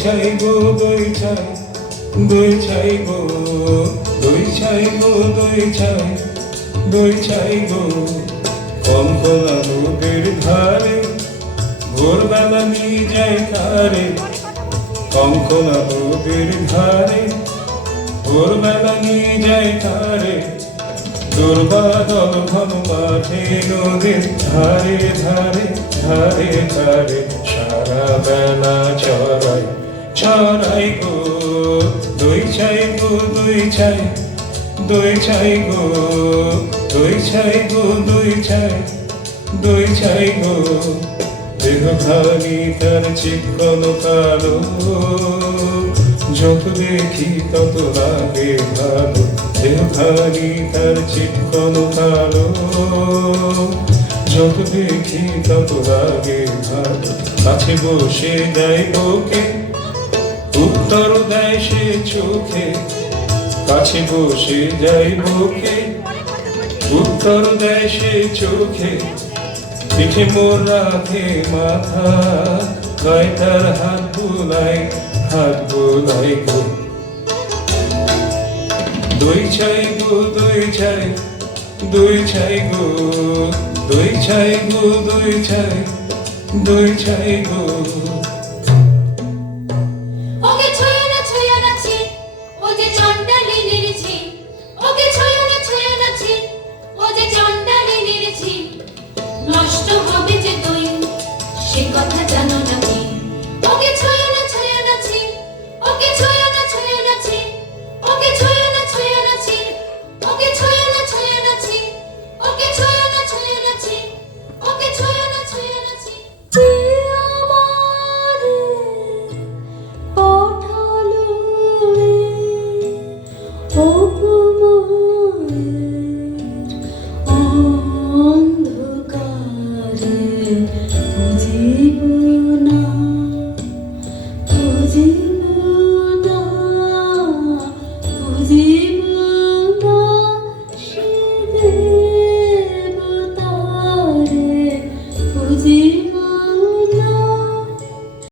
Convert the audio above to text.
ছাই গো দই ছাই, দই ছাই গো, দই ছাই গো, দই ছাই, দই ছাই গো। কনকনা নদীর ধারে ভোরবেলা নিয়ে যায় কারে, কনকনা নদীর ধারে ভোরবেলা নিয়ে যায় কারে। দুর্বাদল ঘন মাঠে নদীর ধারে ধারে ধারে ধারে সারা বেলা চড়াই চড়াই গো। দই ছাই গো দই ছাই, দই ছাই গো, দই ছাই গো, দই ছাই, দই ছাই গো। দেহখানি তার চিকন কালো, যত দেখি তত লাগে ভালো। দেহখানি তার চিকন কালো, যত দেখি তত লাগে ভালো। কাছে বসে দেয় বুকে, উত্তর দেয় সে চোখে। কাছে বসে যায় বুকে, উত্তর দেয় সে চোখে। পিঠে মোর রাখে মাথা, গায়ে তার হাত বুলাই, হাত বুলাই গো। দই ছাই গো দই ছাই, দই ছাই গো, দই ছাই গো, দই ছাই, দই ছাই গো।